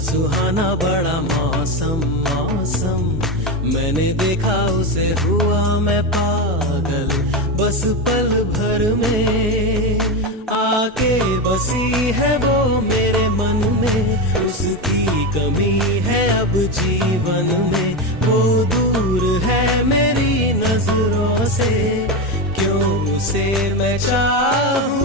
सुहाना बड़ा मौसम मौसम, मैंने देखा उसे हुआ मैं पागल, बस पल भर में आके बसी है वो मेरे मन में। उसकी कमी है अब जीवन में, वो दूर है मेरी नजरों से, क्यों उसे मैं चाहूं।